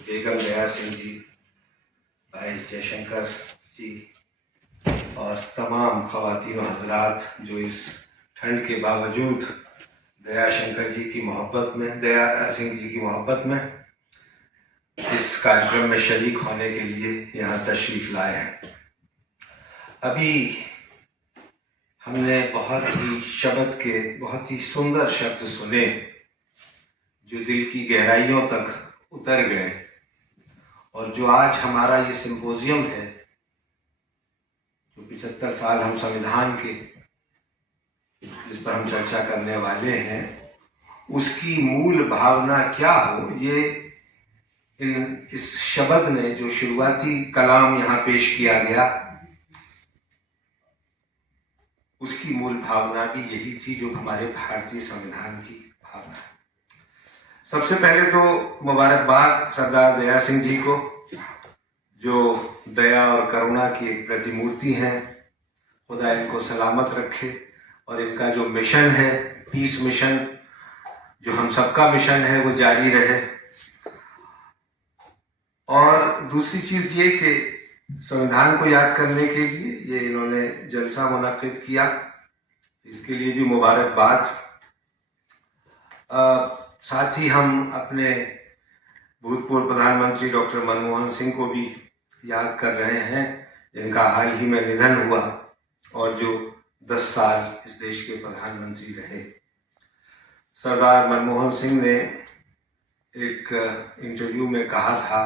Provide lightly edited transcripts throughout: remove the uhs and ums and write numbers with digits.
बेगम दया सिंह जी, भाई जयशंकर जी और तमाम ख़वातीन हजरात जो इस ठंड के बावजूद दया शंकर जी की मोहब्बत में, दया सिंह जी की मोहब्बत में इस कार्यक्रम में शरीक होने के लिए यहाँ तशरीफ लाए हैं। अभी हमने बहुत ही सुंदर शब्द सुने जो दिल की गहराइयों तक उतर गए, और जो आज हमारा ये सिंपोजियम है, जो 75 साल हम संविधान के जिस पर हम चर्चा करने वाले हैं, उसकी मूल भावना क्या हो, ये इस शब्द ने जो शुरुआती कलाम यहाँ पेश किया गया, उसकी मूल भावना भी यही थी जो हमारे भारतीय संविधान की भावना है। सबसे पहले तो मुबारकबाद सरदार दया सिंह जी को, जो दया और करुणा की एक प्रतिमूर्ति हैं। खुदा इनको सलामत रखे और इसका जो मिशन है, पीस मिशन, जो हम सबका मिशन है, वो जारी रहे। और दूसरी चीज ये कि संविधान को याद करने के लिए ये इन्होंने जलसा मुनक्किद किया, इसके लिए भी मुबारकबाद। साथ ही हम अपने भूतपूर्व प्रधानमंत्री डॉक्टर मनमोहन सिंह को भी याद कर रहे हैं, जिनका हाल ही में निधन हुआ और जो 10 साल इस देश के प्रधानमंत्री रहे। सरदार मनमोहन सिंह ने एक इंटरव्यू में कहा था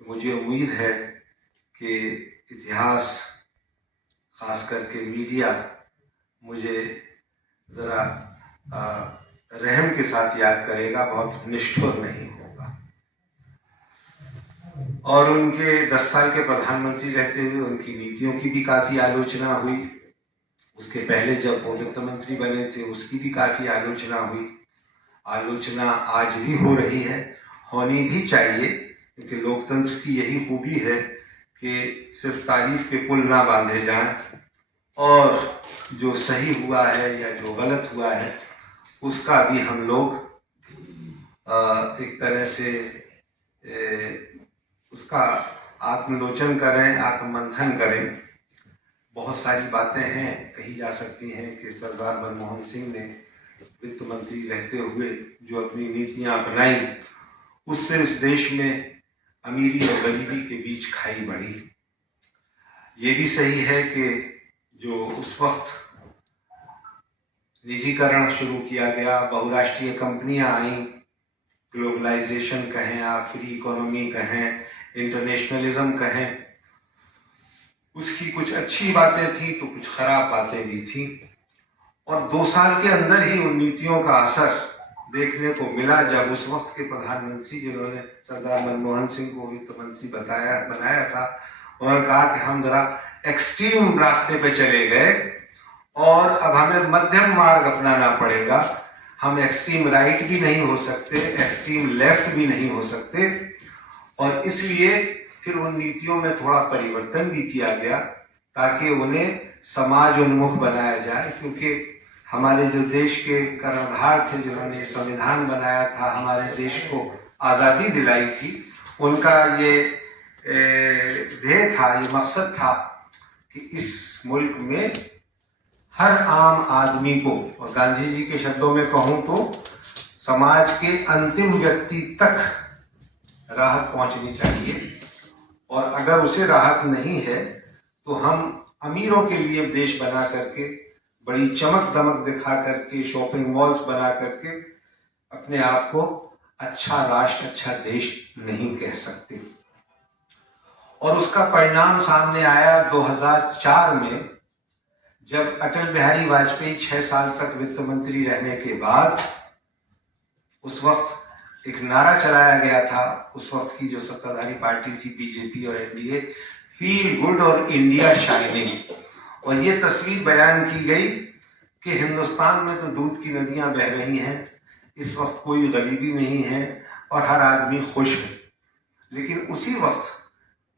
कि मुझे उम्मीद है कि इतिहास, खास करके मीडिया, मुझे ज़रा रहम के साथ याद करेगा, बहुत निष्ठुर नहीं होगा। और उनके 10 साल के प्रधानमंत्री रहते हुए उनकी नीतियों की भी काफ़ी आलोचना हुई। उसके पहले जब वो वित्त मंत्री बने थे, उसकी भी काफ़ी आलोचना हुई। आलोचना आज भी हो रही है, होनी भी चाहिए, क्योंकि लोकतंत्र की यही खूबी है कि सिर्फ तारीफ के पुल ना बांधे जाएं, और जो सही हुआ है या जो गलत हुआ है उसका भी हम लोग एक तरह से उसका आत्मलोचन करें, आत्ममंथन करें। बहुत सारी बातें हैं कही जा सकती हैं कि सरदार मनमोहन सिंह ने वित्त मंत्री रहते हुए जो अपनी नीतियां अपनाई, उससे इस देश में अमीरी और गरीबी के बीच खाई बढ़ी। ये भी सही है कि जो उस वक्त निजीकरण शुरू किया गया, बहुराष्ट्रीय कंपनियां आईं, ग्लोबलाइजेशन कहें आप, फ्री इकोनॉमी कहें, इंटरनेशनलिज्म कहें, उसकी कुछ अच्छी बातें थी तो कुछ खराब बातें भी थी। और 2 साल के अंदर ही उन नीतियों का असर देखने को मिला, जब उस वक्त के प्रधानमंत्री, जिन्होंने सरदार मनमोहन सिंह को वित्त मंत्री बनाया था, उन्होंने कहा कि हम जरा एक्सट्रीम रास्ते पे चले गए और अब हमें मध्यम मार्ग अपनाना पड़ेगा। हम एक्सट्रीम राइट भी नहीं हो सकते, एक्सट्रीम लेफ्ट भी नहीं हो सकते, और इसलिए फिर उन नीतियों में थोड़ा परिवर्तन भी किया गया ताकि उन्हें समाज उन्मुख बनाया जाए। क्योंकि हमारे जो देश के कर्णधार थे, जिन्होंने संविधान बनाया था, हमारे देश को आज़ादी दिलाई थी, उनका ये ध्येय था, ये मकसद था कि इस मुल्क में हर आम आदमी को, और गांधी जी के शब्दों में कहूं तो समाज के अंतिम व्यक्ति तक राहत पहुंचनी चाहिए। और अगर उसे राहत नहीं है तो हम अमीरों के लिए देश बना करके, बड़ी चमक दमक दिखा करके, शॉपिंग मॉल्स बना करके अपने आप को अच्छा राष्ट्र, अच्छा देश नहीं कह सकते। और उसका परिणाम सामने आया 2004 में, जब अटल बिहारी वाजपेयी 6 साल तक वित्त मंत्री रहने के बाद उस वक्त एक नारा चलाया गया था, उस वक्त की जो सत्ताधारी पार्टी थी बीजेपी और एनडीए, फील गुड और इंडिया शाइनिंग। और ये तस्वीर बयान की गई कि हिंदुस्तान में तो दूध की नदियां बह रही हैं, इस वक्त कोई गरीबी नहीं है और हर आदमी खुश है। लेकिन उसी वक्त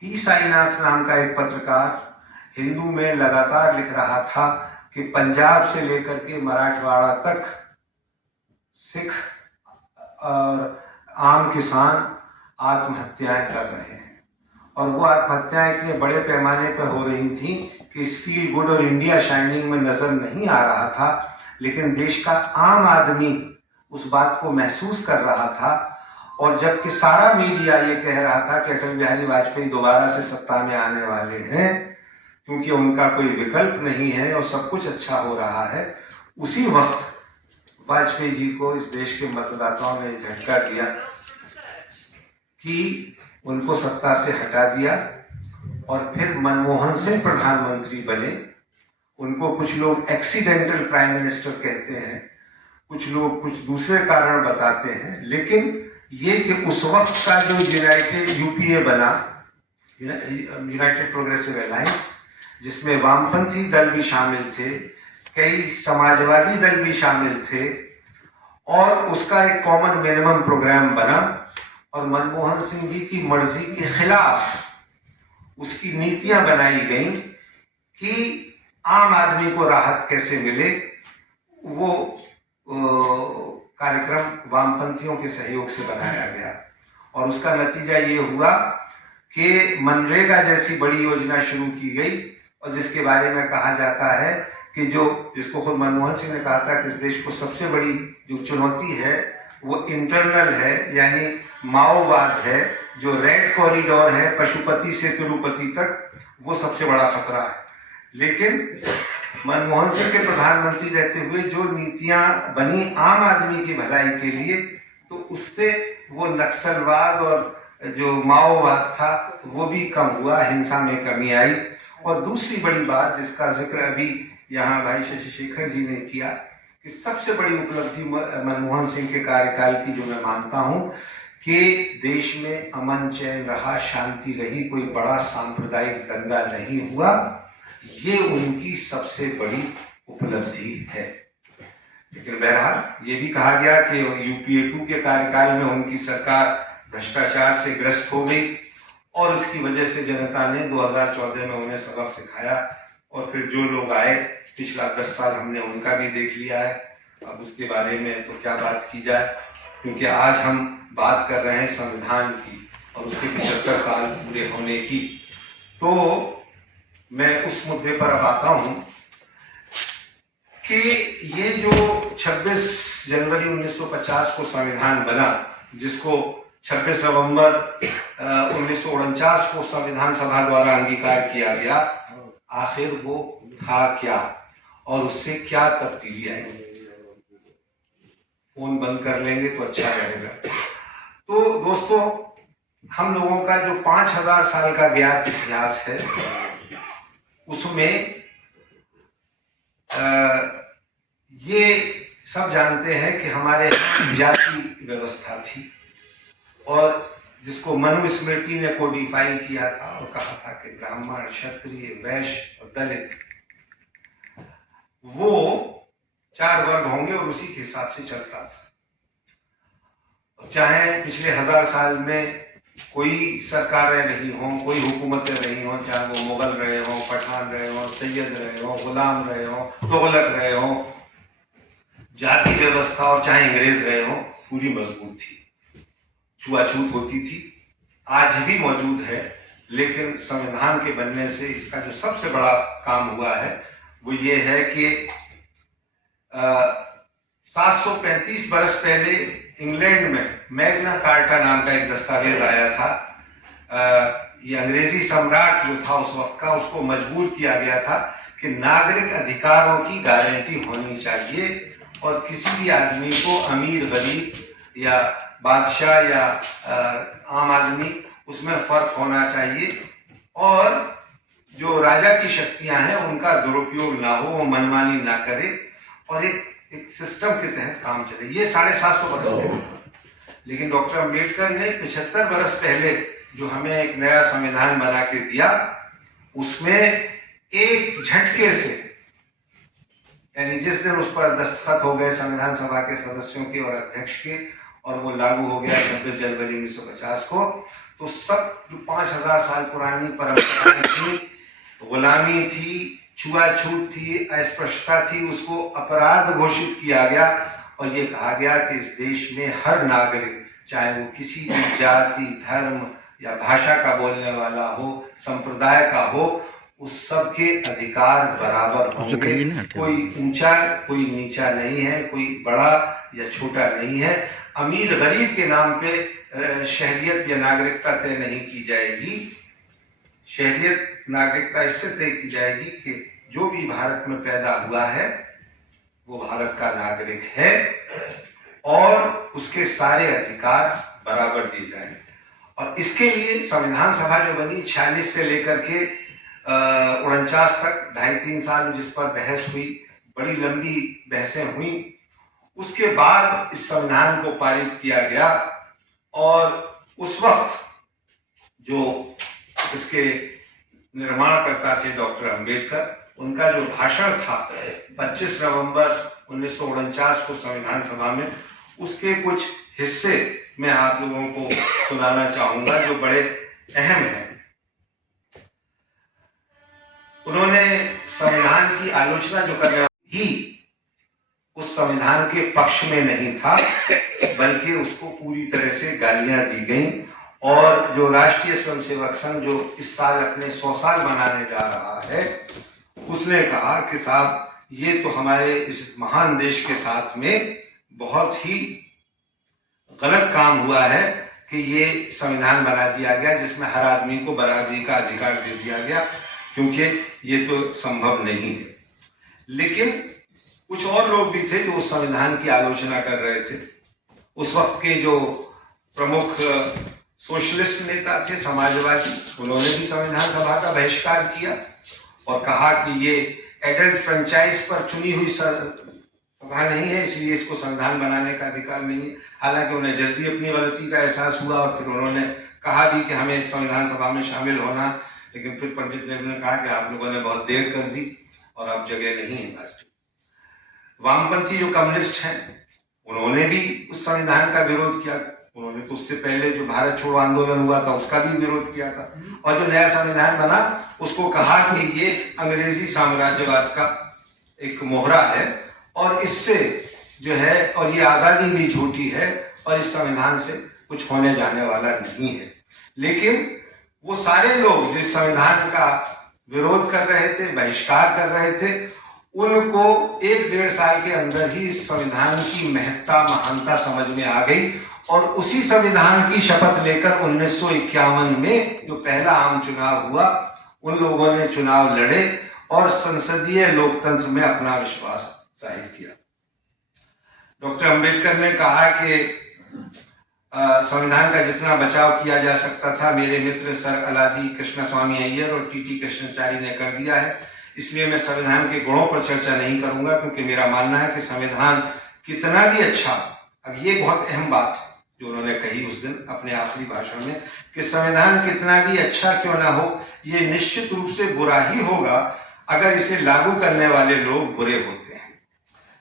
टी साईनाथ नाम का एक पत्रकार हिंदू में लगातार लिख रहा था कि पंजाब से लेकर के मराठवाड़ा तक सिख और आम किसान आत्महत्याएं कर रहे हैं। और वो आत्महत्याएं इतने बड़े पैमाने पर हो रही थी कि इस फील गुड और इंडिया शाइनिंग में नजर नहीं आ रहा था, लेकिन देश का आम आदमी उस बात को महसूस कर रहा था। और जबकि सारा मीडिया ये कह रहा था कि अटल बिहारी वाजपेयी दोबारा से सत्ता में आने वाले हैं क्योंकि उनका कोई विकल्प नहीं है और सब कुछ अच्छा हो रहा है, उसी वक्त वाजपेयी जी को इस देश के मतदाताओं ने झटका दिया कि उनको सत्ता से हटा दिया और फिर मनमोहन सिंह प्रधानमंत्री बने। उनको कुछ लोग एक्सीडेंटल प्राइम मिनिस्टर कहते हैं, कुछ लोग कुछ दूसरे कारण बताते हैं, लेकिन ये कि उस वक्त का जो यूनाइटेड यूपीए बना, यूनाइटेड प्रोग्रेसिव अलायंस, जिसमें वामपंथी दल भी शामिल थे, कई समाजवादी दल भी शामिल थे, और उसका एक कॉमन मिनिमम प्रोग्राम बना और मनमोहन सिंह जी की मर्जी के खिलाफ उसकी नीतियां बनाई गई कि आम आदमी को राहत कैसे मिले। वो कार्यक्रम वामपंथियों के सहयोग से बनाया गया और उसका नतीजा ये हुआ कि मनरेगा जैसी बड़ी योजना शुरू की गई और जिसके बारे में कहा जाता है कि जिसको खुद मनमोहन सिंह ने कहा था कि इस देश को सबसे बड़ी जो चुनौती है वो इंटरनल है, यानी माओवाद है। जो रेड कॉरिडोर है पशुपति से तिरुपति तक, वो सबसे बड़ा खतरा है। लेकिन मनमोहन सिंह के प्रधानमंत्री रहते हुए जो नीतियां बनी आम आदमी की भलाई के लिए, तो उससे वो नक्सलवाद और जो माओवाद था वो भी कम हुआ, हिंसा में कमी आई। और दूसरी बड़ी बात जिसका जिक्र अभी यहाँ भाई शशि शेखर जी ने किया कि सबसे बड़ी उपलब्धि मनमोहन सिंह के कार्यकाल की जो मैं मानता हूँ कि देश में अमन चैन रहा, शांति रही, कोई बड़ा सांप्रदायिक दंगा नहीं हुआ, ये उनकी सबसे बड़ी उपलब्धि है। लेकिन बहरहाल ये भी कहा गया कि यूपीए 2 के कार्यकाल में उनकी सरकार भ्रष्टाचार से ग्रस्त हो गई और इसकी वजह से जनता ने 2014 में उन्हें सबक सिखाया और फिर जो लोग आए पिछला 10 साल हमने उनका भी देख लिया है। अब उसके बारे में तो क्या बात की जाए, क्योंकि आज हम बात कर रहे हैं संविधान की और उसके 75 साल पूरे होने की। तो मैं उस मुद्दे पर अब आता हूं कि ये जो 26 जनवरी 1950 को संविधान बना, जिसको 26 नवंबर 1949 को संविधान सभा द्वारा अंगीकार किया गया, आखिर वो था क्या और उससे क्या तब्दीली आई। फोन बंद कर लेंगे तो अच्छा रहेगा। तो दोस्तों, हम लोगों का जो 5000 साल का ज्ञात इतिहास है उसमें ये सब जानते हैं कि हमारे जाति व्यवस्था थी और जिसको मनुस्मृति ने कोडिफाई किया था और कहा था कि ब्राह्मण, क्षत्रिय, वैश्य और दलित, वो 4 वर्ग होंगे और उसी के हिसाब से चलता था। चाहे पिछले 1000 साल में कोई सरकारें रही हों, कोई हुकूमतें रही हों, चाहे वो मुगल रहे हों, पठान रहे हों, सैयद रहे हों, गुलाम रहे हों, तुगलक रहे हों, जाति व्यवस्था और चाहे अंग्रेज रहे हों, पूरी मजबूत थी। छुआछूत होती थी, आज भी मौजूद है, लेकिन संविधान के बनने से इसका जो सबसे बड़ा काम हुआ है वो ये है कि 735 बरस पहले इंग्लैंड में मैग्ना कार्टा नाम का एक दस्तावेज आया था। ये अंग्रेजी सम्राट जो था उस वक्त का, उसको मजबूर किया गया था कि नागरिक अधिकारों की गारंटी होनी चाहिए और किसी भी आदमी को अमीर, गरीब या बादशाह या आम आदमी, उसमें फर्क होना चाहिए और जो राजा की शक्तियां हैं उनका दुरुपयोग ना हो, वो मनमानी ना करे और एक सिस्टम के तहत काम चले। ये 750 बरस पहले। लेकिन डॉक्टर अंबेडकर ने 75 बरस पहले जो हमें एक नया संविधान बना के दिया, उसमें एक झटके से, यानी जिस दिन उस पर दस्तखत हो गए संविधान सभा के सदस्यों के और अध्यक्ष के और वो लागू हो गया 26 जनवरी 1950 को, तो सब जो 5000 साल पुरानी परंपराएं थी, गुलामी थी, छुआछूत थी, अस्पृश्यता थी, उसको अपराध घोषित किया गया और ये कहा गया कि इस देश में हर नागरिक चाहे वो किसी भी जाति, धर्म या भाषा का बोलने वाला हो, संप्रदाय का हो, उस सब के अधिकार बराबर होंगे। कोई ऊंचा कोई नीचा नहीं है, कोई बड़ा या छोटा नहीं है। अमीर गरीब के नाम पे शहरियत या नागरिकता तय नहीं की जाएगी। शहरियत नागरिकता इससे तय की जाएगी कि जो भी भारत में पैदा हुआ है वो भारत का नागरिक है और उसके सारे अधिकार बराबर दिए जाएंगे। और इसके लिए संविधान सभा जो बनी 46 से लेकर के 49 तक 2.5-3 साल जिस पर बहस हुई, बड़ी लंबी बहसें हुई, उसके बाद इस संविधान को पारित किया गया। और उस वक्त जो इसके निर्माणकर्ता थे डॉक्टर अंबेडकर, उनका जो भाषण था 25 नवंबर 1949 को संविधान सभा में, उसके कुछ हिस्से मैं आप लोगों को सुनाना चाहूंगा जो बड़े अहम हैं। उन्होंने संविधान की आलोचना जो करने वाला ही उस संविधान के पक्ष में नहीं था, बल्कि उसको पूरी तरह से गालियां दी गईं। और जो राष्ट्रीय स्वयंसेवक संघ जो इस साल अपने 100 साल मनाने जा रहा है, उसने कहा कि साहब ये तो हमारे इस महान देश के साथ में बहुत ही गलत काम हुआ है कि ये संविधान बना दिया गया जिसमें हर आदमी को बराबरी का अधिकार दे दिया गया, क्योंकि ये तो संभव नहीं है। लेकिन कुछ और लोग भी थे जो उस संविधान की आलोचना कर रहे थे। उस वक्त के जो प्रमुख सोशलिस्ट नेता थे, समाजवादी, उन्होंने भी संविधान सभा का बहिष्कार किया और कहा कि ये एडल्ट फ्रेंचाइज पर चुनी हुई सभा नहीं है, इसलिए इसको संविधान बनाने का अधिकार नहीं है। हालांकि उन्हें जल्दी अपनी गलती का एहसास हुआ और फिर उन्होंने कहा भी कि हमें इस संविधान सभा में शामिल होना, लेकिन फिर पंडित नेहरू ने कहा कि आप लोगों ने बहुत देर कर दी और अब जगह नहीं है भाषण। वामपंथी जो कम्युनिस्ट हैं, उन्होंने भी उस संविधान का विरोध किया। उन्होंने तो उससे पहले जो भारत छोड़ो आंदोलन हुआ था उसका भी विरोध किया था, और जो नया संविधान बना उसको कहा कि ये अंग्रेजी साम्राज्यवाद का एक मोहरा है और इससे जो है, और ये आजादी भी झूठी है और इस संविधान से कुछ होने जाने वाला नहीं है। लेकिन वो सारे लोग जो संविधान का विरोध कर रहे थे, बहिष्कार कर रहे थे, उनको 1-1.5 साल के अंदर ही इस संविधान की महत्ता, महानता समझ में आ गई और उसी संविधान की शपथ लेकर 1951 में जो पहला आम चुनाव हुआ, उन लोगों ने चुनाव लड़े और संसदीय लोकतंत्र में अपना विश्वास जाहिर किया। डॉक्टर अंबेडकर ने कहा कि संविधान का जितना बचाव किया जा सकता था मेरे मित्र सर अलादी कृष्णस्वामी अय्यर और टीटी कृष्णाचारी ने कर दिया है, इसलिए मैं संविधान के गुणों पर चर्चा नहीं करूंगा, क्योंकि मेरा मानना है कि संविधान कितना भी अच्छा, अब ये बहुत अहम बात है जो उन्होंने कही उस दिन अपने आखिरी भाषण में, कि संविधान कितना भी अच्छा क्यों ना हो, ये निश्चित रूप से बुरा ही होगा अगर इसे लागू करने वाले लोग बुरे होते हैं।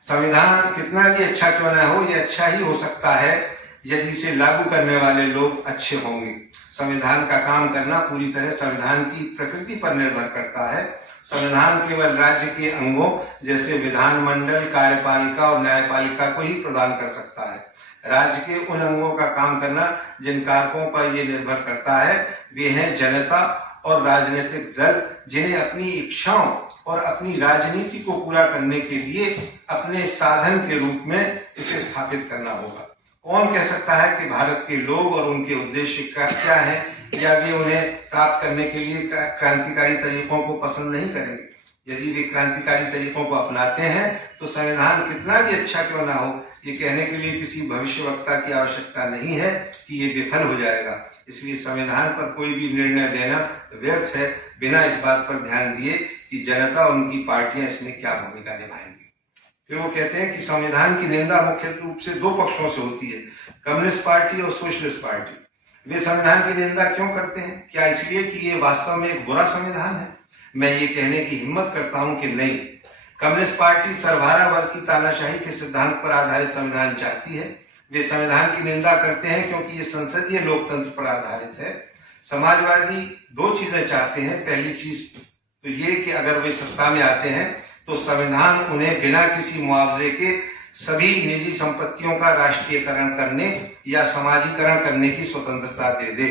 संविधान कितना भी अच्छा क्यों ना हो, ये अच्छा ही हो सकता है यदि इसे लागू करने वाले लोग अच्छे होंगे। संविधान का काम करना पूरी तरह संविधान की प्रकृति पर निर्भर करता है। संविधान केवल राज्य के अंगों जैसे विधानमंडल, कार्यपालिका और न्यायपालिका को ही प्रदान कर सकता है। राज्य के उन अंगों का काम करना जिन कारकों पर यह निर्भर करता है वे हैं जनता और राजनीतिक दल, जिन्हें अपनी इच्छाओं और अपनी राजनीति को पूरा करने के लिए अपने साधन के रूप में इसे स्थापित करना होगा। कौन कह सकता है कि भारत के लोग और उनके उद्देश्य क्या है, या वे उन्हें प्राप्त करने के लिए क्रांतिकारी तरीकों को पसंद नहीं करेंगे। यदि वे क्रांतिकारी तरीकों को अपनाते हैं तो संविधान कितना भी अच्छा क्यों ना हो, ये कहने के लिए किसी भविष्यवक्ता की आवश्यकता नहीं है कि ये विफल हो जाएगा। इसलिए संविधान पर कोई भी निर्णय देना व्यर्थ है बिना इस बात पर ध्यान दिए कि जनता और उनकी पार्टियां इसमें क्या भूमिका निभाएंगी। फिर वो कहते हैं कि संविधान की निंदा मुख्य रूप से 2 पक्षों से होती है, कम्युनिस्ट पार्टी और सोशलिस्ट पार्टी। वे संविधान की निंदा क्यों करते हैं? क्या इसलिए कि ये वास्तव में एक बुरा संविधान है? मैं ये कहने की हिम्मत करता हूं कि नहीं। कम्युनिस्ट पार्टी सर्वहारा वर्ग की तानाशाही के सिद्धांत पर आधारित संविधान चाहती है। वे संविधान की निंदा करते हैं क्योंकि ये संसदीय लोकतंत्र पर आधारित है। समाजवादी 2 चीजें चाहते हैं। पहली चीज तो ये कि अगर वे सत्ता में आते हैं तो संविधान उन्हें बिना किसी मुआवजे के सभी निजी संपत्तियों का राष्ट्रीयकरण करने या समाजीकरण करने की स्वतंत्रता दे दे।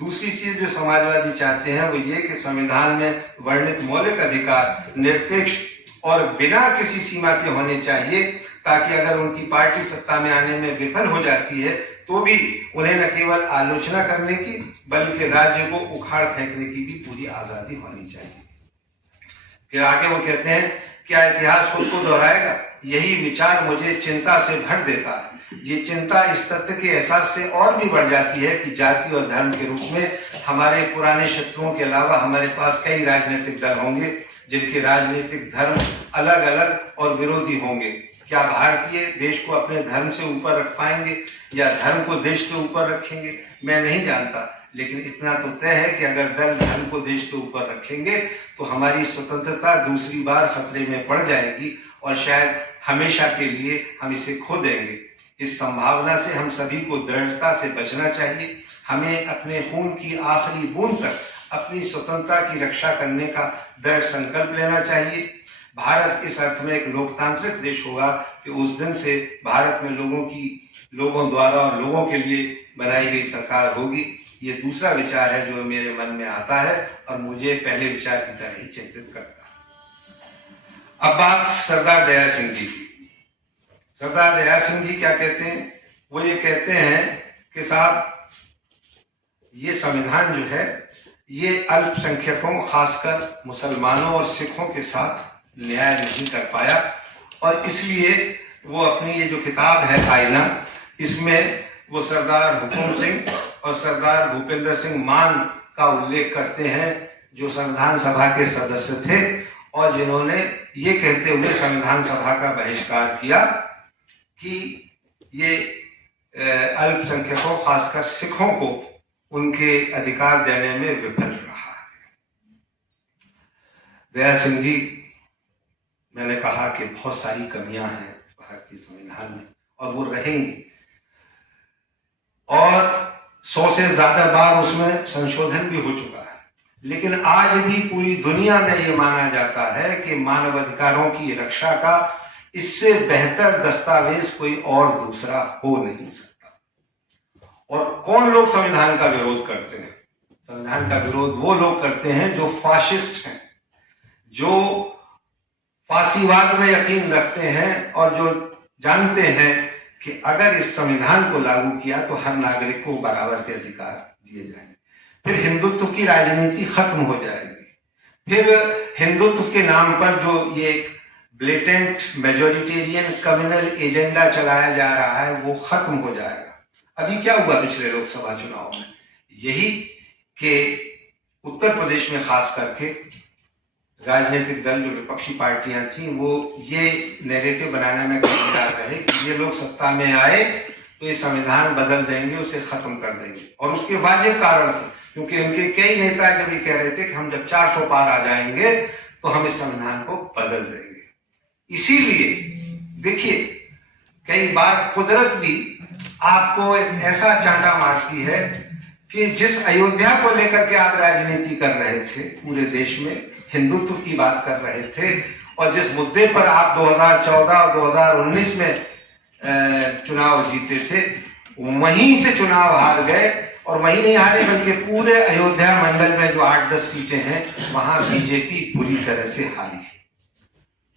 दूसरी चीज जो समाजवादी चाहते हैं वो ये कि संविधान में वर्णित मौलिक अधिकार निरपेक्ष और बिना किसी सीमा के होने चाहिए, ताकि अगर उनकी पार्टी सत्ता में आने में विफल हो जाती है तो भी उन्हें न केवल आलोचना करने की बल्कि राज्य को उखाड़ फेंकने की भी पूरी आजादी होनी चाहिए। फिर आगे वो कहते हैं, क्या इतिहास खुद को दोहराएगा? यही विचार मुझे चिंता से भर देता है। ये चिंता इस तथ्य के एहसास से और भी बढ़ जाती है कि जाति और धर्म के रूप में हमारे पुराने शत्रुओं के अलावा हमारे पास कई राजनीतिक दल होंगे जिनके राजनीतिक धर्म अलग अलग और विरोधी होंगे। क्या भारतीय देश को अपने धर्म से ऊपर रख पाएंगे या धर्म को देश से ऊपर रखेंगे? मैं नहीं जानता, लेकिन इतना तो तय है कि अगर दल धर्म को देश से ऊपर रखेंगे तो हमारी स्वतंत्रता दूसरी बार खतरे में पड़ जाएगी और शायद हमेशा के लिए हम इसे खो देंगे। इस संभावना से हम सभी को दृढ़ता से बचना चाहिए। हमें अपने खून की आखिरी बूंद तक अपनी स्वतंत्रता की रक्षा करने का दृढ़ संकल्प लेना चाहिए। भारत इस अर्थ में एक लोकतांत्रिक देश होगा कि उस दिन से भारत में लोगों द्वारा और लोगों के लिए बनाई गई सरकार होगी। ये दूसरा विचार है जो मेरे मन में आता है और मुझे पहले विचार की तरह ही चिंतित करता है। अब बात सरदार दयाल सिंह जी की। सरदार दयाल सिंह जी क्या कहते हैं? वो ये कहते हैं कि साहब, ये संविधान जो है ये अल्पसंख्यकों खासकर मुसलमानों और सिखों के साथ न्याय नहीं कर पाया और इसलिए वो अपनी ये जो किताब है आईना, इसमें वो सरदार हुकुम सिंह और सरदार भूपेंद्र सिंह मान का उल्लेख करते हैं जो संविधान सभा के सदस्य थे और जिन्होंने ये कहते हुए संविधान सभा का बहिष्कार किया कि ये अल्पसंख्यकों खासकर सिखों को उनके अधिकार देने में विफल रहा है। दयाल सिंह जी, मैंने कहा कि बहुत सारी कमियां हैं भारतीय संविधान में और वो रहेंगी और 100 से ज्यादा बार उसमें संशोधन भी हो चुका है, लेकिन आज भी पूरी दुनिया में ये माना जाता है कि मानवाधिकारों की रक्षा का इससे बेहतर दस्तावेज कोई और दूसरा हो नहीं सकता। और कौन लोग संविधान का विरोध करते हैं? संविधान का विरोध वो लोग करते हैं जो फाशिस्ट हैं, जो फांसीवाद में यकीन रखते हैं और जो जानते हैं कि अगर इस संविधान को लागू किया तो हर नागरिक को बराबर के अधिकार दिए जाएंगे, फिर हिंदुत्व की राजनीति खत्म हो जाएगी, फिर हिंदुत्व के नाम पर जो ये ब्लेटेंट मेजोरिटेरियन कम्युनल एजेंडा चलाया जा रहा है वो खत्म हो जाएगा। अभी क्या हुआ पिछले लोकसभा चुनाव में? यही कि उत्तर प्रदेश में खास करके राजनीतिक दल जो विपक्षी पार्टियां थी वो ये नैरेटिव बनाने में कामयाब रहे कि ये लोग सत्ता में आए तो ये संविधान बदल देंगे, उसे खत्म कर देंगे। और उसके वाजिब कारण थे, क्योंकि उनके कई नेता जब ये कह रहे थे कि हम जब 400 पार आ जाएंगे तो हम इस संविधान को बदल देंगे। इसीलिए देखिए, कई बार कुदरत भी आपको एक ऐसा चांटा मारती है कि जिस अयोध्या को लेकर के आप राजनीति कर रहे थे, पूरे देश में हिंदुत्व की बात कर रहे थे और जिस मुद्दे पर आप 2014 और 2019 में चुनाव जीते थे, वहीं से चुनाव हार गए। और वहीं नहीं हारे बल्कि पूरे अयोध्या मंडल में जो 8-10 सीटें हैं वहां बीजेपी बुरी तरह से हारी है।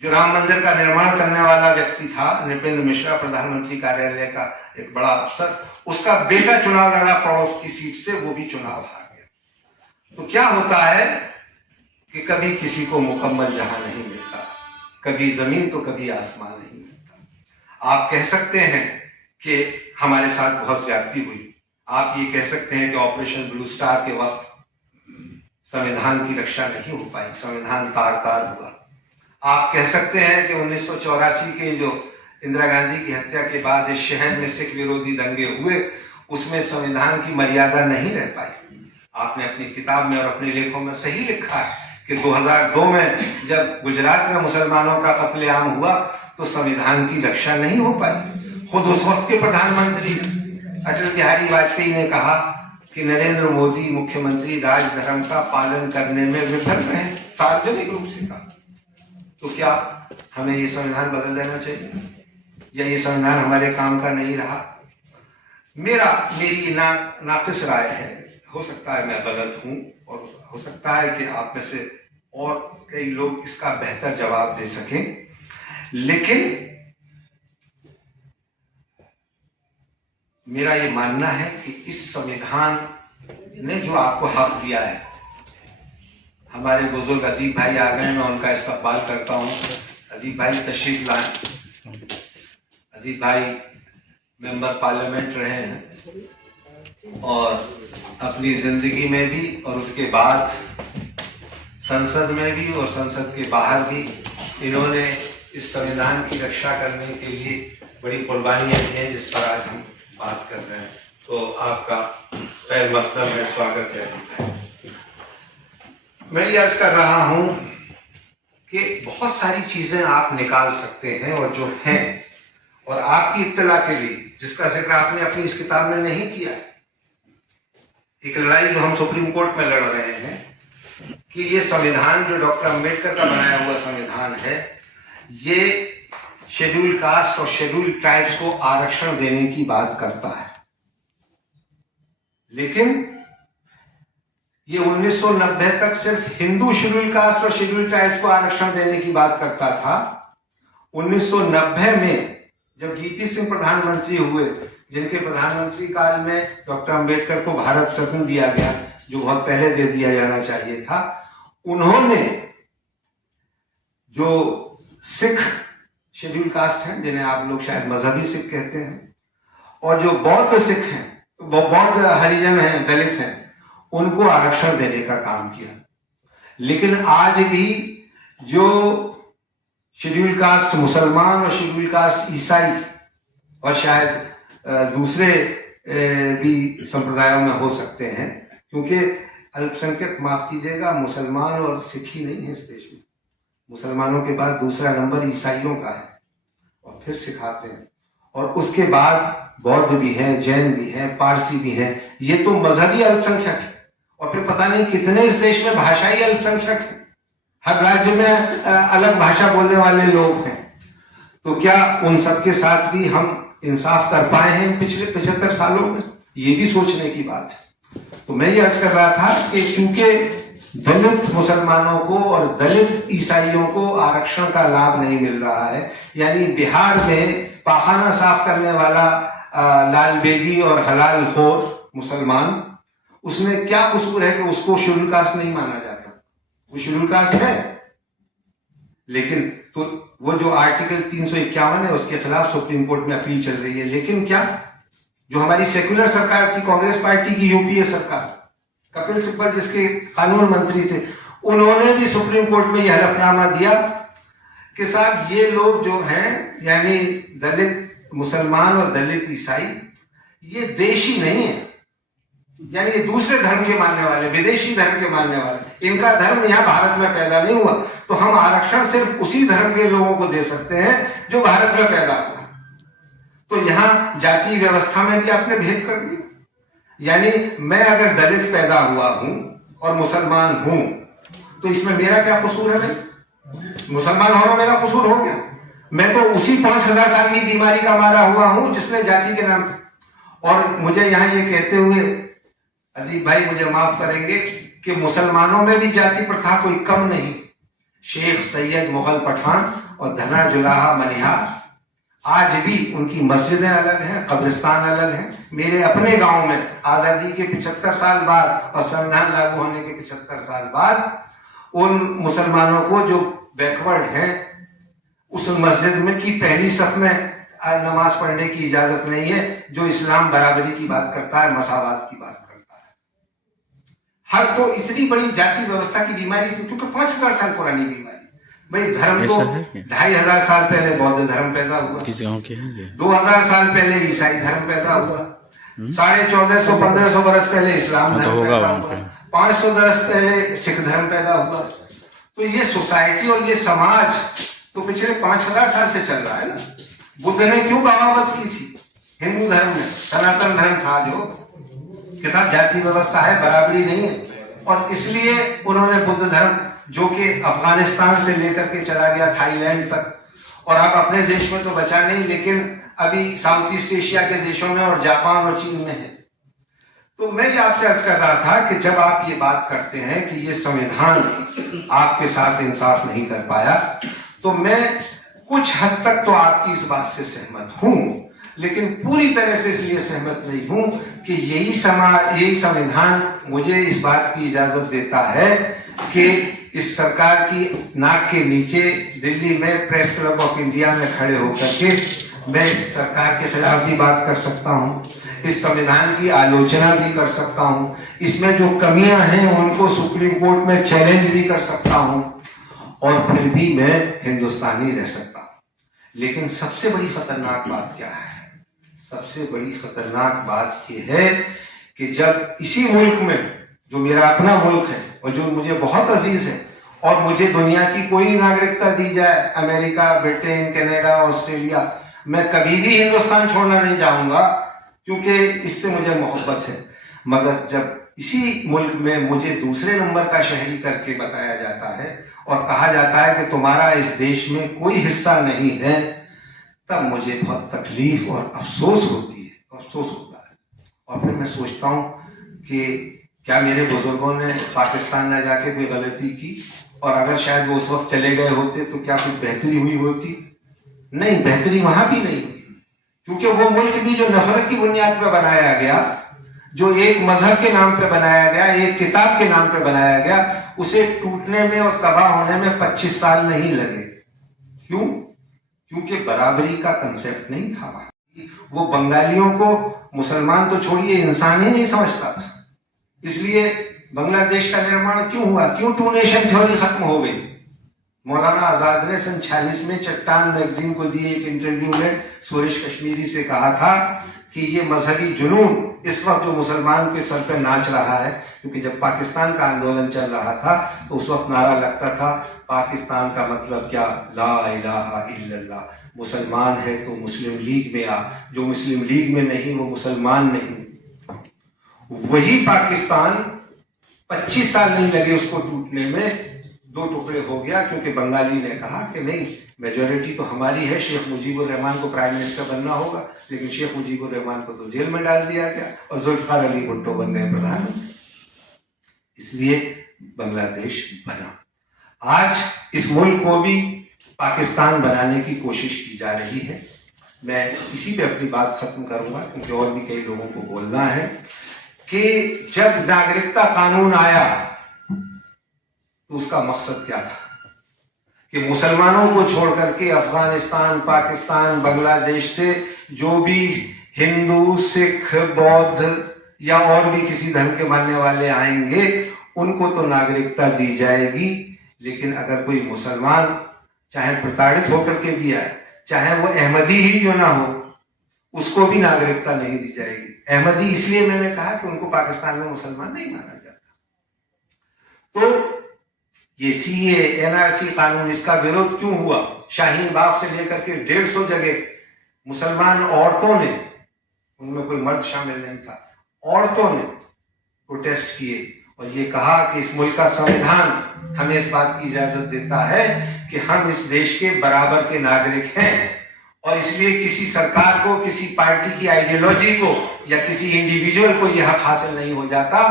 जो राम मंदिर का निर्माण करने वाला व्यक्ति था, नृपेंद्र मिश्रा, प्रधानमंत्री कार्यालय का एक बड़ा अफसर, उसका बेटा चुनाव लड़ा पड़ोस की सीट से, वो भी चुनाव हार गया। तो क्या होता है कि कभी किसी को मुकम्मल जहां नहीं मिलता, कभी जमीन तो कभी आसमान नहीं मिलता। आप कह सकते हैं कि हमारे साथ बहुत ज्यादती हुई, आप ये कह सकते हैं कि ऑपरेशन ब्लू स्टार के वक्त संविधान की रक्षा नहीं हो पाई, संविधान तार तार हुआ। आप कह सकते हैं कि 1984 के जो इंदिरा गांधी की हत्या के बाद इस शहर में सिख विरोधी दंगे हुए, उसमें संविधान की मर्यादा नहीं रह पाई। आपने अपनी किताब में और अपने लेखों में सही लिखा है कि 2002 में जब गुजरात में मुसलमानों का कत्लेआम हुआ तो संविधान की रक्षा नहीं हो पाई। खुद उस वक्त के प्रधानमंत्री अटल बिहारी वाजपेयी ने कहा कि नरेंद्र मोदी मुख्यमंत्री राजधर्म का पालन करने में विफल रहे, सार्वजनिक रूप से कहा। तो क्या हमें ये संविधान बदल देना चाहिए? या ये संविधान हमारे काम का नहीं रहा। मेरी नाकिस राय है, हो सकता है मैं गलत हूं और हो सकता है कि आप में से और कई लोग इसका बेहतर जवाब दे सकें, लेकिन मेरा ये मानना है कि इस संविधान ने जो आपको हक दिया है, हमारे बुजुर्ग अदीब भाई आ गए, मैं उनका इस्तकबाल करता हूँ। अदीब भाई तशरीफ लाए। अदीब भाई मेंबर पार्लियामेंट रहे हैं और अपनी जिंदगी में भी और उसके बाद संसद में भी और संसद के बाहर भी इन्होंने इस संविधान की रक्षा करने के लिए बड़ी कुर्बानियां दी हैं, जिस पर आज हम बात कर रहे हैं। तो आपका खैर मकदम है, स्वागत है। मैं ये अर्ज कर रहा हूं कि बहुत सारी चीजें आप निकाल सकते हैं और जो हैं, और आपकी इत्तला के लिए जिसका जिक्र आपने अपनी इस किताब में नहीं किया, एक लड़ाई जो हम सुप्रीम कोर्ट में लड़ रहे हैं कि ये संविधान जो डॉक्टर अंबेडकर का बनाया हुआ संविधान है, ये शेड्यूल कास्ट और शेड्यूल ट्राइब्स को आरक्षण देने की बात करता है, लेकिन ये 1990 तक सिर्फ हिंदू शेड्यूल कास्ट और शेड्यूल ट्राइब्स को आरक्षण देने की बात करता था। 1990 में जब वीपी सिंह प्रधानमंत्री हुए, जिनके प्रधानमंत्री काल में डॉक्टर अंबेडकर को भारत रत्न दिया गया, जो बहुत पहले दे दिया जाना चाहिए था, उन्होंने जो सिख शेड्यूल कास्ट हैं, जिन्हें आप लोग शायद मजहबी सिख कहते हैं, और जो बौद्ध सिख हैं, बौद्ध हरिजन हैं, दलित हैं, उनको आरक्षण देने का काम किया। लेकिन आज भी जो शेड्यूल कास्ट मुसलमान और शेड्यूल कास्ट ईसाई और शायद दूसरे भी संप्रदायों में हो सकते हैं, क्योंकि अल्पसंख्यक, माफ कीजिएगा, मुसलमान और सिख ही नहीं है इस देश में। मुसलमानों के बाद दूसरा नंबर ईसाइयों का है और फिर सिखाते हैं, और उसके बाद बौद्ध भी हैं, जैन भी हैं, पारसी भी हैं। ये तो मजहबी अल्पसंख्यक है, और फिर पता नहीं कितने इस देश में भाषाई अल्पसंख्यक हैं। हर राज्य में अलग भाषा बोलने वाले लोग हैं। तो क्या उन सबके साथ भी हम इंसाफ कर पाए हैं पिछले 75 सालों में? ये भी सोचने की बात है। तो मैं ये अर्ज कर रहा था कि चूंकि दलित मुसलमानों को और दलित ईसाइयों को आरक्षण का लाभ नहीं मिल रहा है, यानी बिहार में पाखाना साफ करने वाला लाल बेगी और हलाल खोर मुसलमान, उसमें क्या कसूर है कि उसको शेड्यूल कास्ट नहीं माना जाता? वो शेड्यूल कास्ट है, लेकिन तो वो जो आर्टिकल 351 है उसके खिलाफ सुप्रीम कोर्ट में अपील चल रही है। लेकिन क्या जो हमारी सेक्युलर सरकार थी, कांग्रेस पार्टी की यूपीए सरकार, कपिल सिब्बल जिसके कानून मंत्री थे, उन्होंने भी सुप्रीम कोर्ट में यह हलफनामा दिया कि साहब ये लोग जो हैं, यानी दलित मुसलमान और दलित ईसाई, ये देशी नहीं है, यानी ये दूसरे धर्म के मानने वाले, विदेशी धर्म के मानने वाले, इनका धर्म यहाँ भारत में पैदा नहीं हुआ, तो हम आरक्षण सिर्फ उसी धर्म के लोगों को दे सकते हैं जो भारत में पैदा हुआ। तो यहाँ जाति व्यवस्था में भी आपने भेद कर दिया। यानी मैं अगर दलित पैदा हुआ हूं और मुसलमान हूं, तो इसमें मेरा क्या कसूर है? भाई मुसलमान होना मेरा कसूर हो गया? मैं तो उसी 5000 साल की बीमारी का मारा हुआ हूं जिसने जाति के नाम पे। और मुझे यहाँ ये कहते हुए अदीब भाई मुझे माफ करेंगे कि मुसलमानों में भी जाति प्रथा कोई कम नहीं। शेख सैयद मुगल पठान और धना जुलाहा मनिहार, आज भी उनकी मस्जिदें अलग हैं, कब्रिस्तान अलग हैं। मेरे अपने गांव में आजादी के 75 साल बाद और संविधान लागू होने के 75 साल बाद उन मुसलमानों को जो बैकवर्ड हैं उस मस्जिद में की पहली सफ में नमाज पढ़ने की इजाजत नहीं है, जो इस्लाम बराबरी की बात करता है, मसावात की बात करता है। हर तो इतनी बड़ी जाति व्यवस्था की बीमारी थी, क्योंकि 5000 साल पुरानी बीमारी। भाई धर्म तो 2500 साल पहले बौद्ध धर्म पैदा हुआ, किस गांव के हैं? 2000 साल पहले ईसाई धर्म पैदा हुआ, 1450-1500 बरस पहले इस्लाम धर्म पैदा हुआ, 500 बरस पहले सिख धर्म पैदा हुआ। तो ये सोसाइटी और ये समाज तो पिछले 5000 साल से चल रहा है ना। बुद्ध ने क्यों बगावत की थी? हिंदू धर्म में सनातन धर्म था जो के साथ जाति व्यवस्था है, बराबरी नहीं है, और इसलिए उन्होंने बुद्ध धर्म जो कि अफगानिस्तान से लेकर के चला गया थाईलैंड तक, और आप अपने देश में तो बचा नहीं, लेकिन अभी साउथ ईस्ट एशिया के देशों में और जापान और चीन में है। तो मैं ये आपसे अर्ज कर रहा था कि जब आप ये बात करते हैं कि ये संविधान आपके साथ इंसाफ नहीं कर पाया, तो मैं कुछ हद तक तो आपकी इस बात से सहमत हूं, लेकिन पूरी तरह से इसलिए सहमत नहीं हूं कि यही संविधान मुझे इस बात की इजाजत देता है कि इस सरकार की नाक के नीचे दिल्ली में प्रेस क्लब ऑफ इंडिया में खड़े होकर के मैं इस सरकार के खिलाफ भी बात कर सकता हूं, इस संविधान की आलोचना भी कर सकता हूं, इसमें जो कमियां हैं उनको सुप्रीम कोर्ट में चैलेंज भी कर सकता हूं, और फिर भी मैं हिंदुस्तानी रह सकता हूं। लेकिन सबसे बड़ी खतरनाक बात क्या है? सबसे बड़ी खतरनाक बात यह है कि जब इसी मुल्क में, जो मेरा अपना मुल्क है और जो मुझे बहुत अजीज है, और मुझे दुनिया की कोई नागरिकता दी जाए, अमेरिका, ब्रिटेन, कनाडा, ऑस्ट्रेलिया, मैं कभी भी हिंदुस्तान छोड़ना नहीं चाहूंगा, क्योंकि इससे मुझे मोहब्बत है। मगर जब इसी मुल्क में मुझे दूसरे नंबर का शहरी करके बताया जाता है और कहा जाता है कि तुम्हारा इस देश में कोई हिस्सा नहीं है, तब मुझे बहुत तकलीफ और अफसोस होती है, अफसोस होता है। और फिर मैं सोचता हूं कि क्या मेरे बुजुर्गों ने पाकिस्तान न जाके कोई गलती की, और अगर शायद वो उस वक्त चले गए होते तो क्या कुछ बेहतरी हुई होती? नहीं, बेहतरी वहां भी नहीं हुई, क्योंकि वो मुल्क भी जो नफरत की बुनियाद पर बनाया गया, जो एक मजहब के नाम पे बनाया गया, एक किताब के नाम पे बनाया गया, उसे टूटने में और तबाह होने में 25 साल नहीं लगे। क्यों? क्योंकि बराबरी का कंसेप्ट नहीं था वहां। वो बंगालियों को, मुसलमान तो छोड़िए, इंसान ही नहीं समझता था। इसलिए बांग्लादेश का निर्माण क्यों हुआ? क्यों टू नेशन थ्योरी खत्म हो गई? मौलाना आजाद ने सन 46 में चट्टान मैगजीन को दिए एक इंटरव्यू में सुरेश कश्मीरी से कहा था कि ये मजहबी जुनून इस वक्त जो मुसलमान के सर पे नाच रहा है, क्योंकि जब पाकिस्तान का आंदोलन चल रहा था तो उस वक्त नारा लगता था, पाकिस्तान का मतलब क्या, ला इलाहा इल्लल्लाह, मुसलमान है तो मुस्लिम लीग में आ, जो मुस्लिम लीग में नहीं वो मुसलमान नहीं। वही पाकिस्तान 25 साल नहीं लगे उसको टूटने में, दो टुकड़े हो गया, क्योंकि बंगाली ने कहा कि नहीं, मेजॉरिटी तो हमारी है, शेख मुजीबुर रहमान को प्राइम मिनिस्टर बनना होगा, लेकिन शेख मुजीबुर रहमान को तो जेल में डाल दिया गया और जुल्फिकार अली भुट्टो बन गए प्रधानमंत्री। इसलिए बांग्लादेश बना। आज इस मुल्क को भी पाकिस्तान बनाने की कोशिश की जा रही है। मैं इसी पे अपनी बात खत्म करूंगा, क्योंकि और भी कई लोगों को बोलना है कि जब नागरिकता कानून आया तो उसका मकसद क्या था कि मुसलमानों को छोड़ करके अफगानिस्तान, पाकिस्तान, बांग्लादेश से जो भी हिंदू, सिख, बौद्ध या और भी किसी धर्म के मानने वाले आएंगे उनको तो नागरिकता दी जाएगी, लेकिन अगर कोई मुसलमान चाहे प्रताड़ित होकर के भी आए, चाहे वो अहमदी ही क्यों ना हो, उसको भी नागरिकता नहीं दी जाएगी। अहमदी इसलिए मैंने कहा कि उनको पाकिस्तान में मुसलमान नहीं माना जाता। तो ये सीए, एनआरसी कानून, इसका विरोध क्यों हुआ? शाहीन बाग से लेकर के 150 जगह मुसलमान औरतों ने, उनमें कोई मर्द शामिल नहीं था, औरतों ने प्रोटेस्ट किए और ये कहा कि इस मुल्क का संविधान हमें इस बात की इजाजत देता है कि हम इस देश के बराबर के नागरिक हैं, और इसलिए किसी सरकार को, किसी पार्टी की आइडियोलॉजी को या किसी इंडिविजुअल को यह हक हासिल नहीं हो जाता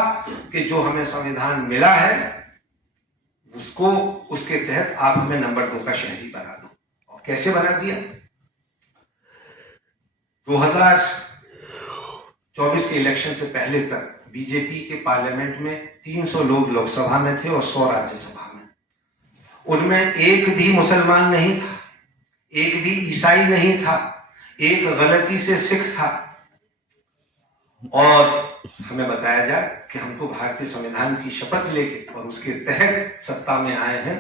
कि जो हमें संविधान मिला है उसको, उसके तहत आप हमें नंबर 2 का शहरी बना दो। और कैसे बना दिया? 2024 के इलेक्शन से पहले तक बीजेपी के पार्लियामेंट में 300 लोग लोकसभा में थे और 100 राज्यसभा में। उनमें एक भी मुसलमान नहीं था, एक भी ईसाई नहीं था, एक गलती से सिख था। और हमें बताया जाए कि हम तो भारतीय संविधान की शपथ लेके और उसके तहत सत्ता में आए हैं।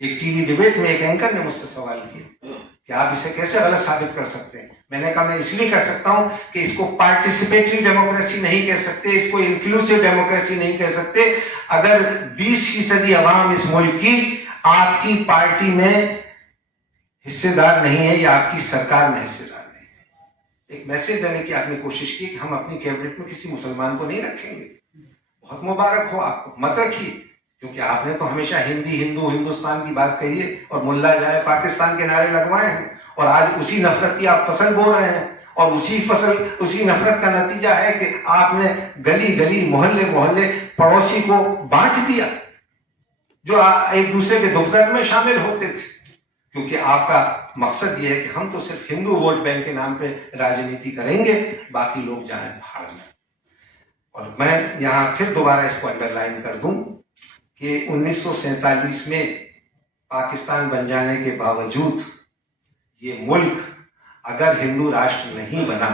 एक टीवी डिबेट में एक एंकर ने मुझसे सवाल किया कि आप इसे कैसे गलत साबित कर सकते हैं? मैंने कहा मैं इसलिए कर सकता हूं कि इसको पार्टिसिपेटरी डेमोक्रेसी नहीं कह सकते, इसको इंक्लूसिव डेमोक्रेसी नहीं कह सकते, अगर 20% अवाम इस मुल्क की आपकी पार्टी में हिस्सेदार नहीं है या आपकी सरकार में हिस्सेदार नहीं है। एक मैसेज देने की आपने कोशिश की कि हम अपनी कैबिनेट में किसी मुसलमान को नहीं रखेंगे। बहुत मुबारक हो आपको, मत रखिए, क्योंकि आपने तो हमेशा हिंदी, हिंदू, हिंदुस्तान की बात कही है और मुल्ला जाए पाकिस्तान के नारे लगवाए हैं, और आज उसी नफरत की आप फसल बो रहे हैं, और उसी नफरत का नतीजा है कि आपने गली गली, मोहल्ले मोहल्ले पड़ोसी को बांट दिया जो एक दूसरे के दुख दर्द में शामिल होते थे, क्योंकि आपका मकसद ये है कि हम तो सिर्फ हिंदू वोट बैंक के नाम पे राजनीति करेंगे, बाकी लोग जाए भाड़ में। और मैं यहां फिर दोबारा इसको अंडरलाइन कर दूं कि 1947 में पाकिस्तान बन जाने के बावजूद ये मुल्क अगर हिंदू राष्ट्र नहीं बना,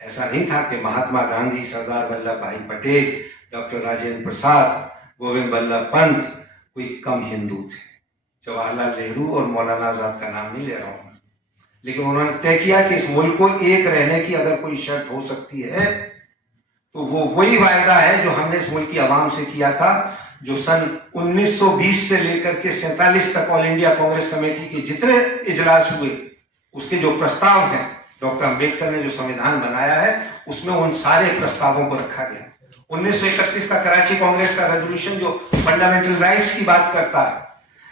ऐसा नहीं था कि महात्मा गांधी, सरदार वल्लभ भाई पटेल, डॉक्टर राजेंद्र प्रसाद, गोविंद बल्लभ पंत कोई कम हिंदू थे। जवाहरलाल नेहरू और मौलाना आजाद का नाम नहीं ले रहा हूं, लेकिन उन्होंने तय किया कि इस मुल्क को एक रहने की अगर कोई शर्त हो सकती है तो वो वही वायदा है जो हमने इस मुल्क की आवाम से किया था, जो सन 1920 से लेकर के 47 तक ऑल इंडिया कांग्रेस कमेटी के जितने इजलास हुए, उसके जो प्रस्ताव हैं, डॉक्टर अंबेडकर ने जो संविधान बनाया है उसमें उन सारे प्रस्तावों को रखा गया। 1931 का कराची कांग्रेस का रेजोल्यूशन जो फंडामेंटल राइट्स की बात करता है,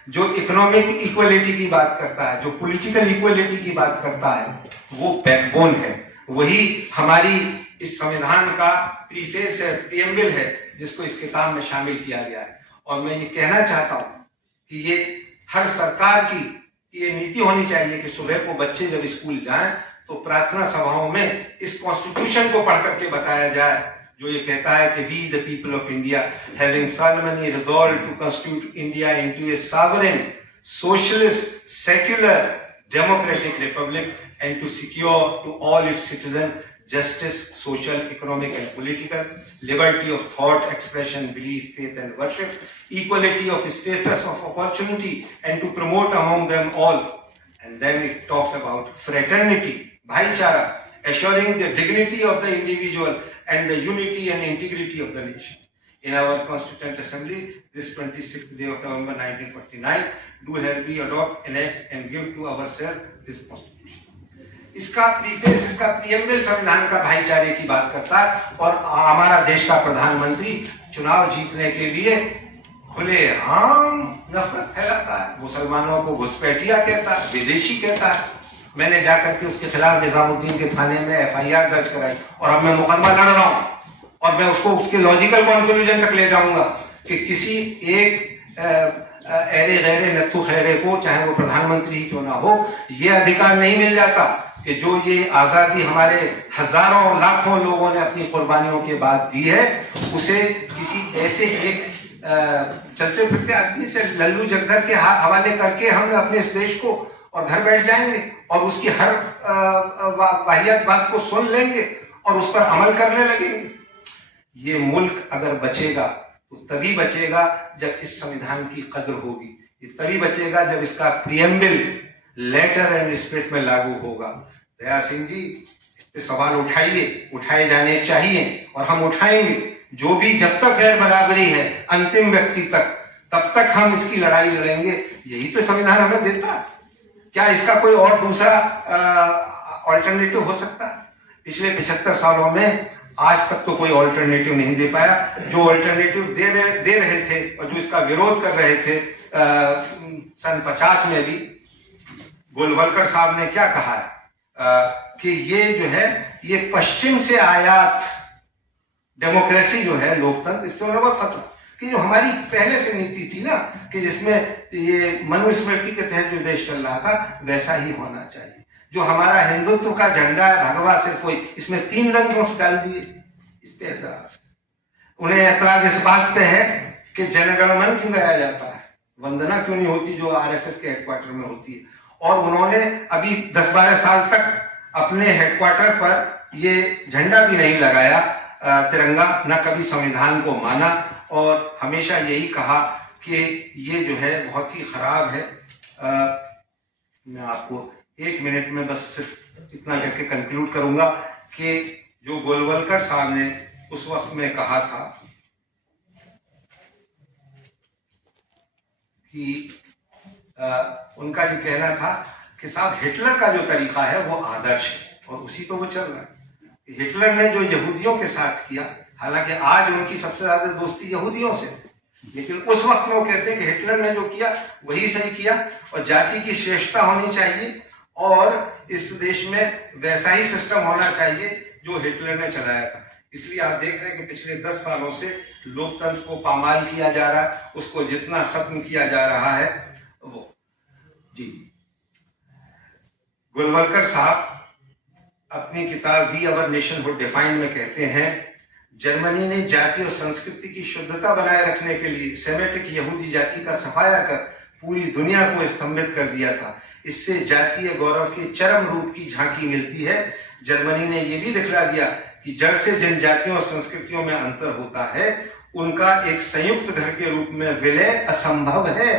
जो इकोनॉमिक इक्वलिटी की बात करता है, जो पॉलिटिकल इक्वलिटी की बात करता है, वो बैकबोन है। वही हमारी इस संविधान का प्रीफेस है, प्रीएम्बल है, जिसको इस किताब में शामिल किया गया है। और मैं ये कहना चाहता हूं कि ये हर सरकार की ये नीति होनी चाहिए कि सुबह को बच्चे जब स्कूल जाएं तो प्रार्थना सभाओं में इस कॉन्स्टिट्यूशन को पढ़ करके बताया जाए, जो ये कहता है कि we the people of India having solemnly resolved to constitute India into a sovereign, socialist, secular, democratic republic and to secure to all its citizens justice, social, economic and political, liberty of thought, expression, belief, faith and worship, equality of status of opportunity and to promote among them all. And then it talks about fraternity, bhaichara, assuring the dignity of the individual and the unity and integrity of the nation. In our Constituent Assembly, this 26th day of November 1949, do hereby adopt, enact and give to ourselves this Constitution. इसका preface, इसका preamble संविधान का भाईचारे की बात करता है, और हमारा देश का प्रधानमंत्री चुनाव जीतने के लिए खुलेआम नफरत फैलाता है, मुसलमानों को घुसपैठिया कहता है, विदेशी कहता है। मैंने जाकर के उसके खिलाफ निजामुद्दीन के थाने में एफआईआर दर्ज कराई और अब मैं मुकदमा लड़ रहा हूं, और मैं उसको उसके लॉजिकल कंक्लूजन तक ले जाऊंगा कि किसी एक ऐरे गैरे नत्थु खैरे को, चाहे वो प्रधानमंत्री ही क्यों ना हो, ये अधिकार नहीं मिल जाता कि जो ये आजादी हमारे हजारों लाखों लोगों ने अपनी कुर्बानियों के बाद दी है, उसे किसी ऐसे एक चलते फिरते आदमी से लल्लू जगधर के हवाले करके हम अपने इस देश को और घर बैठ जाएंगे और उसकी हर वाहियात बात को सुन लेंगे और उस पर अमल करने लगेंगे। ये मुल्क अगर बचेगा तो तभी बचेगा जब इस संविधान की कद्र होगी, ये तभी बचेगा जब इसका प्रीएम्बल लेटर एंड स्पिरिट में लागू होगा। दया सिंह जी, इस पे सवाल उठाइए, उठाए जाने चाहिए और हम उठाएंगे। जो भी जब तक गैर बराबरी है अंतिम व्यक्ति तक, तब तक हम इसकी लड़ाई लड़ेंगे। यही तो संविधान हमें देता है। क्या इसका कोई और दूसरा ऑल्टरनेटिव हो सकता? पिछले 75 सालों में आज तक तो कोई ऑल्टरनेटिव नहीं दे पाया। जो ऑल्टरनेटिव दे रहे थे और जो इसका विरोध कर रहे थे सन 50 में भी, गोलवलकर साहब ने क्या कहा है कि ये जो है ये पश्चिम से आयात डेमोक्रेसी जो है, लोकतंत्र, इससे उन्हें बहुत खतरा कि जो हमारी पहले से नीति थी ना कि जिसमें ये मनुस्मृति के तहत जो देश चल रहा था वैसा ही होना चाहिए। जो हमारा हिंदुत्व का झंडा है, भगवा सिर्फ वही, इसमें 3 रंग क्यों डाल दिए? इस पे ऐतराज, उन्हें ऐतराज इस बात पे है कि जनगण मन क्यों गाया जाता है, वंदना क्यों नहीं होती जो आरएसएस के हेडक्वार्टर में होती है। और उन्होंने अभी 10-12 साल तक अपने हेडक्वार्टर पर ये झंडा भी नहीं लगाया, तिरंगा, न कभी संविधान को माना और हमेशा यही कहा कि ये जो है बहुत ही खराब है। मैं आपको 1 मिनट में बस सिर्फ इतना करके कंक्लूड करूंगा कि जो गोलवलकर साहब ने उस वक्त में कहा था कि उनका ये कहना था कि साहब हिटलर का जो तरीका है वो आदर्श है और उसी पर वो चल रहा है। हिटलर ने जो यहूदियों के साथ किया, हालांकि आज उनकी सबसे ज्यादा दोस्ती यहूदियों से, लेकिन उस वक्त में वो कहते हैं कि हिटलर ने जो किया वही सही किया और जाति की श्रेष्ठता होनी चाहिए और इस देश में वैसा ही सिस्टम होना चाहिए जो हिटलर ने चलाया था। इसलिए आप देख रहे हैं कि पिछले 10 सालों से लोकतंत्र को पामाल किया जा रहा है, उसको जितना खत्म किया जा रहा है वो। जी, गोलवलकर साहब अपनी किताब वी अवर नेशनहुड डिफाइंड में कहते हैं, जर्मनी ने जाति और संस्कृति की शुद्धता बनाए रखने के लिए सेमेटिक यहूदी जाति का सफाया कर पूरी दुनिया को स्तंभित कर दिया था। इससे जातीय गौरव के चरम रूप की झांकी मिलती है। जर्मनी ने यह भी दिखला दिया कि जड़ से जिन जातियों और संस्कृतियों में अंतर होता है उनका एक संयुक्त घर के रूप में विलय असंभव है,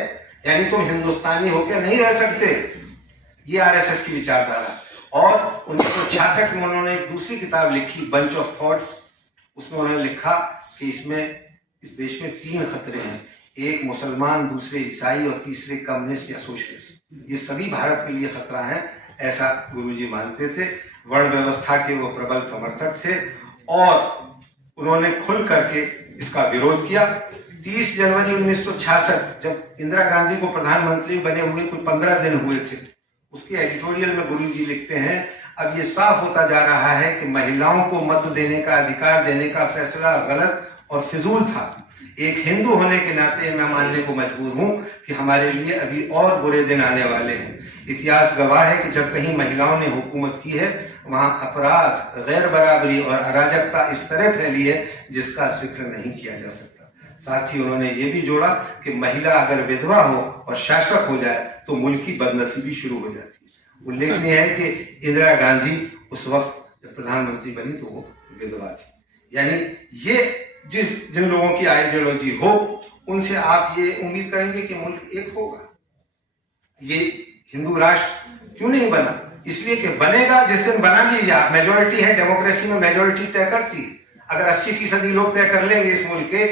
यानी तुम हिंदुस्तानी होकर नहीं रह सकते। ये आरएसएस की विचारधारा। और 1966 में उन्होंने एक दूसरी किताब लिखी, बंच ऑफ थॉट्स। उसमें उन्होंने लिखा कि इस देश में 3 खतरे हैं, एक मुसलमान, दूसरे ईसाई और तीसरे कम्युनिस्ट या सोशलिस्ट। ये सभी भारत के लिए खतरा है, ऐसा गुरुजी मानते थे। वर्ण व्यवस्था के वो प्रबल समर्थक थे और उन्होंने खुल करके इसका विरोध किया। 30 जनवरी 1966 जब इंदिरा गांधी को प्रधानमंत्री बने हुए कुछ 15 दिन हुए थे, उसके एडिटोरियल में गुरुजी लिखते हैं, अब ये साफ होता जा रहा है कि महिलाओं को मत देने का अधिकार देने का फैसला गलत और फिजूल था। एक हिंदू होने के नाते मैं मानने को मजबूर हूं कि हमारे लिए अभी और बुरे दिन आने वाले हैं। इतिहास गवाह है कि जब कहीं महिलाओं ने हुकूमत की है वहां अपराध, गैर बराबरी और अराजकता इस तरह फैली है जिसका जिक्र नहीं किया जा सकता। साथ ही उन्होंने ये भी जोड़ा कि महिला अगर विधवा हो और शासक हो जाए तो मुल्क की बदनसीबी शुरू हो जाती है। उल्लेखनीय है कि इंदिरा गांधी उस वक्त जब प्रधानमंत्री बनी तो वो विधवा थी। यानी ये जिन लोगों की आइडियोलॉजी हो उनसे आप ये उम्मीद करेंगे कि मुल्क एक होगा। ये हिंदू राष्ट्र क्यों नहीं बना? इसलिए कि बनेगा जिस दिन बना लीजिए आप। मेजोरिटी है, डेमोक्रेसी में मेजोरिटी तय करती है। अगर 80% लोग तय कर लेंगे इस मुल्क के,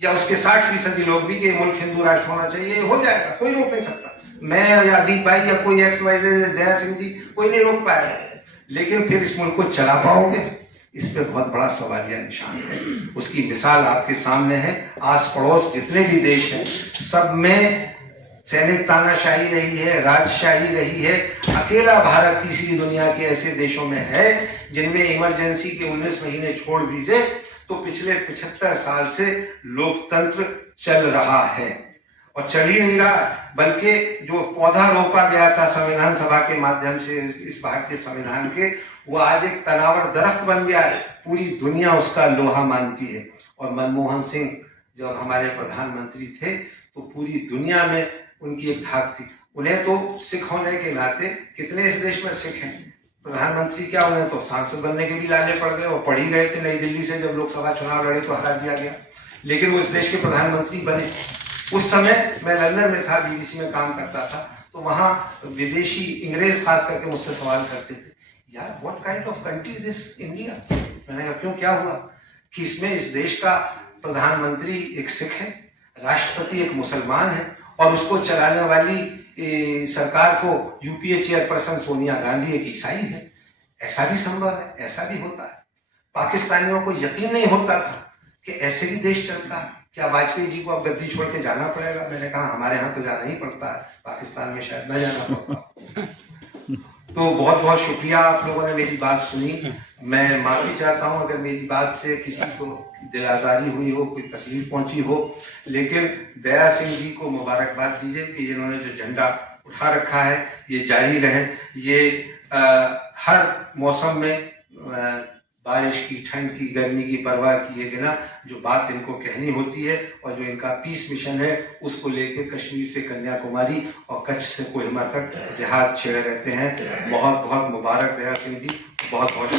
या उसके 60% लोग भी कि मुल्क हिंदू राष्ट्र होना चाहिए, हो जाएगा, कोई रोक नहीं सकता। मैं या अदीप भाई या कोई XYZ, दया सिंह जी, कोई नहीं रोक पाएगा। लेकिन फिर इस मुल्क को चला पाओगे, इस पे बहुत बड़ा सवालिया निशान है। उसकी मिसाल आपके सामने है। आस पड़ोस जितने भी देश हैं सब में सैनिक तानाशाही रही है, राजशाही रही है। अकेला भारत तीसरी दुनिया के ऐसे देशों में है जिनमें इमरजेंसी के 19 महीने छोड़ दीजिए तो पिछले 75 साल से लोकतंत्र चल रहा है। और चल ही नहीं रहा, बल्कि जो पौधा रोपा गया था संविधान सभा के माध्यम से इस भारतीय संविधान के, वो आज एक तनावर दरख्त बन गया है। पूरी दुनिया उसका लोहा मानती है। और मनमोहन सिंह जब हमारे प्रधानमंत्री थे तो पूरी दुनिया में उनकी एक धाक थी। उन्हें तो सिख होने के नाते, कितने इस देश में सिख हैं, प्रधानमंत्री क्या, उन्हें तो सांसद बनने के भी लाले पड़ गए। वो पढ़ ही गए थे नई दिल्ली से, जब लोकसभा चुनाव लड़े तो हरा दिया गया, लेकिन वो इस देश के प्रधानमंत्री बने। उस समय मैं लंदन में था, BBC में काम करता था, तो वहां विदेशी अंग्रेज खास करके मुझसे सवाल करते थे, यार what kind of country this India. मैंने कहा क्यों, क्या हुआ? कि इसमें इस देश का प्रधानमंत्री एक सिख है, राष्ट्रपति एक मुसलमान है और उसको चलाने वाली सरकार को UPA चेयरपर्सन सोनिया गांधी एक ईसाई है। ऐसा भी संभव है, ऐसा भी होता है। पाकिस्तानियों को यकीन नहीं होता था कि ऐसे भी देश चलता है। क्या वाजपेयी जी को अब गद्दी छोड़ के जाना पड़ेगा? मैंने कहा हमारे यहाँ तो जाना ही पड़ता है, पाकिस्तान में शायद न जाना पड़ता। तो बहुत बहुत शुक्रिया, आप लोगों ने मेरी बात सुनी। मैं माफी चाहता हूं अगर मेरी बात से किसी को दिल आजारी हुई हो, कोई तकलीफ पहुंची हो, लेकिन दया सिंह जी को मुबारकबाद दीजिए कि जिन्होंने जो झंडा उठा रखा है ये जारी रहे। ये हर मौसम में बारिश की, ठंड की, गर्मी की परवाह किए बिना जो बात इनको कहनी होती है और जो इनका पीस मिशन है उसको लेके कश्मीर से कन्याकुमारी और कच्छ से कोहिमा तक जिहाद छेड़े रहते हैं। बहुत बहुत मुबारक दया सिंह जी, बहुत बहुत